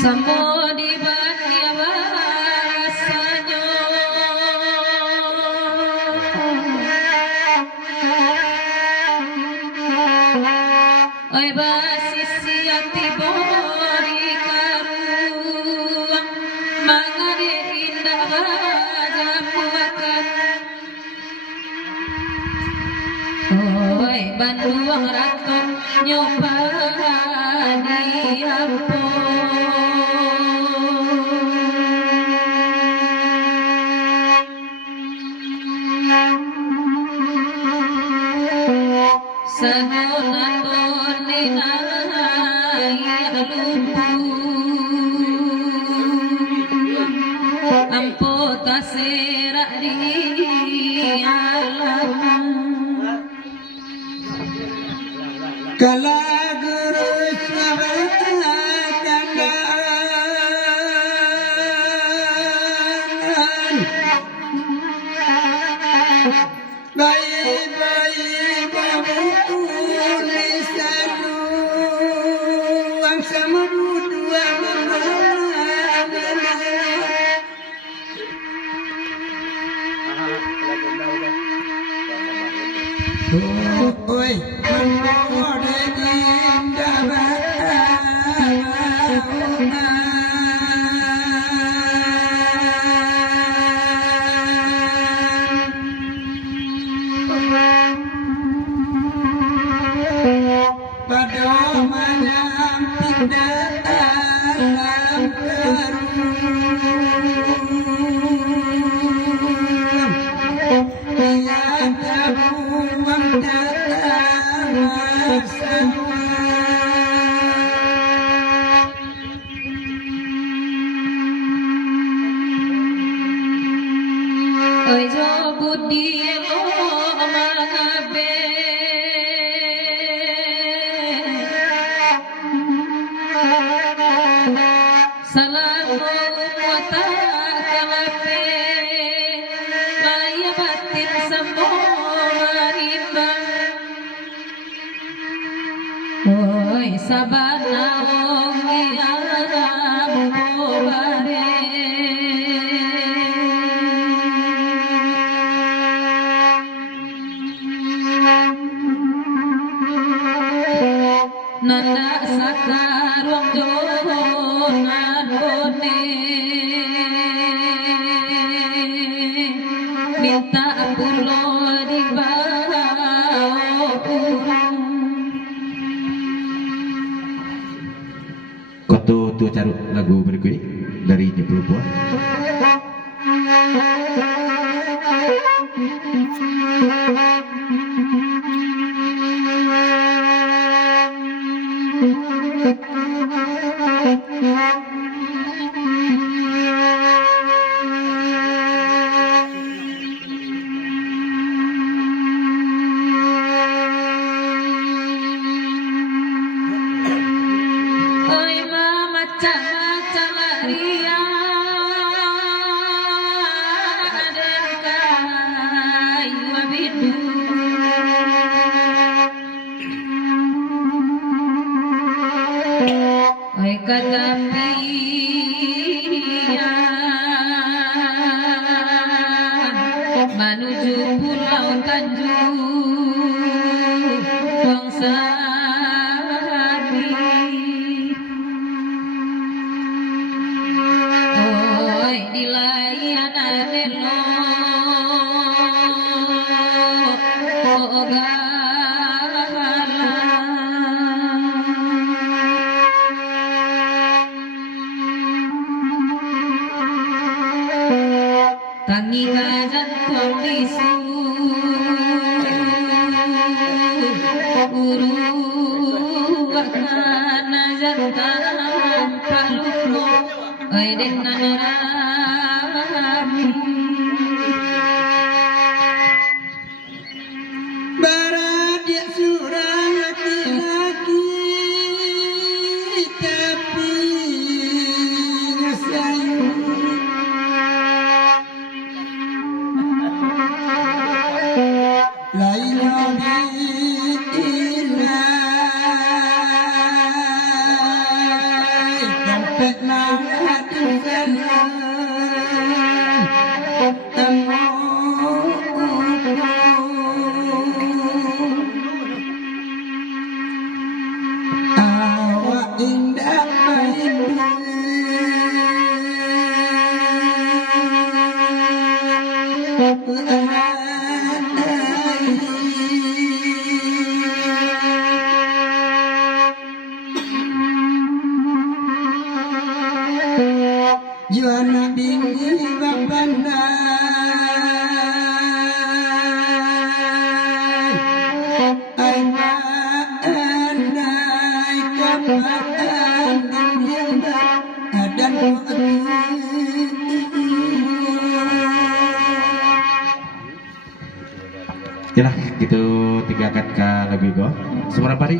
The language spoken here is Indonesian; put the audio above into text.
Sampo di batia barasanyo oi basisi ati bori karuang mangane indah bajamu akan oi banduang raton nyoba di ampun Sanonan boninai lupu ampo tasera di alam kala guru sabata kandan bayi-bayi babu lisanu ang samarudu oi mangode dinda pada manam tidak alam kerum tiada buang datang semua oi jo budi lo mabe salamu wata kalape laya batin sambo marimbang oi sabana ongi alam bare nanda sakarong jonan bone minta pulo di bawah Koto tu carut lagu berikut dari Nyepuluh Buah. oi mama calaria den kai wabidu oi katapian menuju pulau Tanjung Wongsari oi di layanan lo tangi gajan tuang bisu guru wakana jantan praluko oi denarami baradia surang laki-laki tapi ngesayu lain ilai kampek na tiga kat ka lagu iko. Seberapa hari?